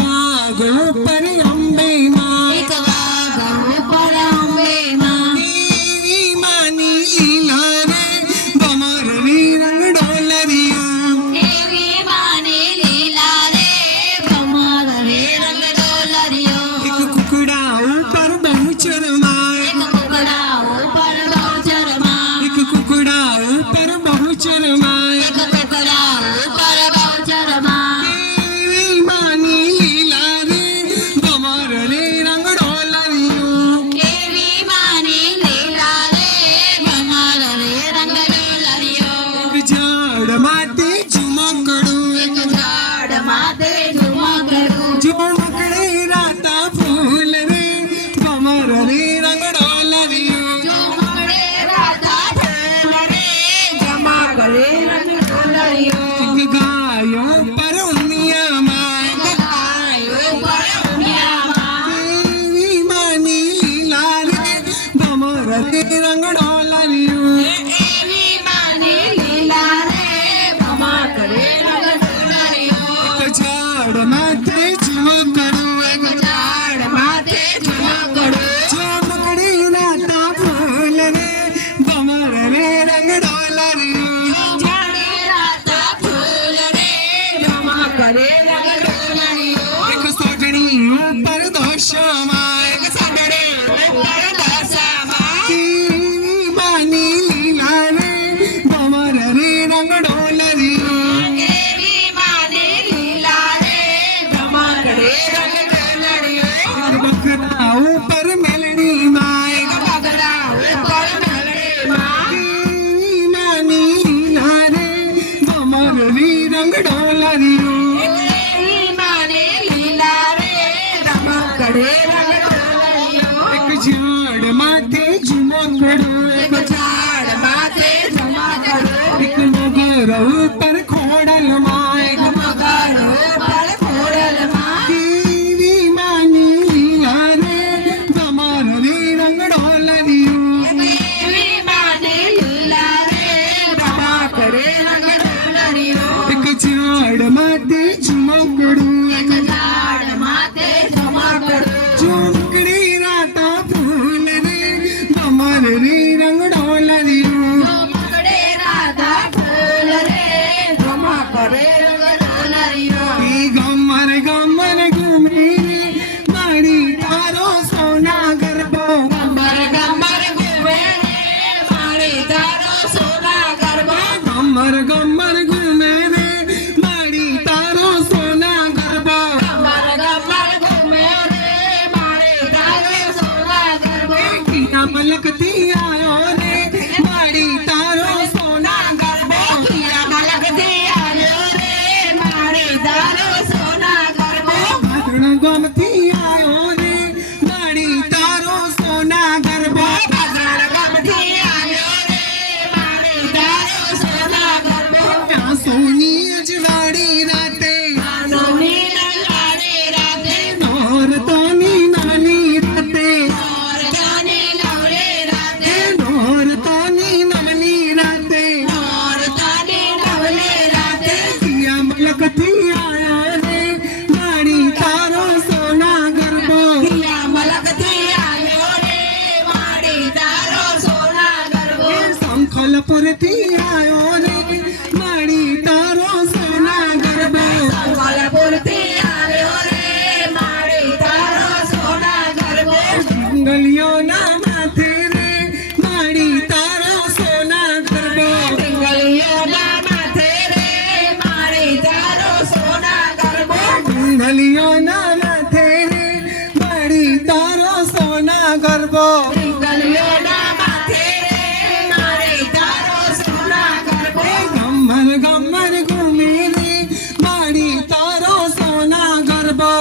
वाघ ऊपर अंबे माँ, एक वाघ ऊपर अंबे माँ, देवी मानी लीला रे भमर री रंग डोलरियो, देवी माने लीला रे भमर रे रंग डोलरियो, एक कुकड़ा ऊपर बहुचर माँ, एक कुकड़ा ऊपर बहुचर माँ, एक कुकड़ा ऊपर बहुचर माँ, एक कुकड़ा ऊपर बहुचर माँ, देवी मानी लीला रे भमर रे रंग डोलरियो, देवी माने लीला रे भमर रे रंग डोलरियो, एक झाड़ माते झुमकड़ू, एक झाड़ माथे झुमकड़ू, झुमकड़े राता फूल रे भमर रे रंग डोलरियो, झुमकड़े राधा फूल रे झुमकड़े रंग डोलरियो, एक गायों पर उनिया माँ, गायो पर उनिया माँ, देवी मानी लीला रे भमर रे रंग डोलरियो, देवी माने लीला रे भमकड़े रंग डोलरियो, एक झाड़ माथे झुमकड़ू, एक झाड़ माथे झुमकड़ू, झुमकड़े राता फूल रे भमर रे रंग डोलरियो, झाड़े राधा फूल रे झुमकड़े रंग डोलरियो, एक सोगड़ी ऊपर दोषा माँ, एक सगड़े ऊपर दशा माँ, देवी मानी लीला रे भमर रे रंग डोलरियो, देवी माने लीला रे झुमकड़े रंग डोलरियो, एक बकरा ऊपर मेलड़ी माँ, एक बगड़ा ऊपर मेलड़ी माँ, देवी मानी लीला रे भमर रे रंग डोलरियो, देवी माने लीला रे झुमकड़े रंग डोलरियो, एक झाड़ माथे झुमकड़ू, एक झाड़ माथे झुमकड़ू, एक मगर ऊपर खोड़ल माँ, एक मगर ऊपर खोड़ल माँ, देवी मानी लीला रे भमर रे रंग डोलरियो, देवी माने लीला रे झुमकड़े रंग डोलरियो, एक झाड़ माथे झुमकड़ू, एक झाड़ माथे झुमकड़ू, झुमकड़ी राता फूल रे भमर रे रंग डोलरियो, झुमकड़े राधा फूल रे झुमकड़े रंग डोलरियो, ई गमर गमर घूमी रे माड़ी तारो सोना गरबो, गम्बर गम्बर घूमे रे माड़ी तारो सोना गरबा, गमर गमर घूमे रे माड़ी तारो सोना गरबो, गम्बर गम्बर घूमे रे माड़ी तारो सोना गरबा, किया मलकती आयो रे माड़ी तारो सोना गरबो, किया मलकती आयो रे माड़ी तारो सोना गरबा, भादण गमती आयो रे माड़ी तारो सोना गरबो, भद्रण गमती आयो रे माड़ी तारो सोना गरबा, क्या सोनी अजवाड़ी राते सोनी नगाड़ी राते नोर तोनी नानी राते, और जाने नवरे राते नोर तोनी नवनी राते, और जाने नवले राते किया मलकती आयो रे माड़ी तारो सोना गरबो, किया मलकती आयो रे माड़ी तारो सोना गरबो, संखलपुरती आयो रे माड़ी तारो सोना गरबो, संबलपुरती आयो रे माड़ी तारो सोना गरबो, गलियो ना माथे रे माड़ी तारो सोना गरबो, पिंगलियो ना माथे रे माड़ी तारो सोना गरबो, गलियो ना माथे रे माड़ी तारो सोना गरबो, पिंगलियो ना माथे रे माड़ी तारो सोना गरबो, गम्मर गम्मर घूमे रे माड़ी तारो सोना गरबो,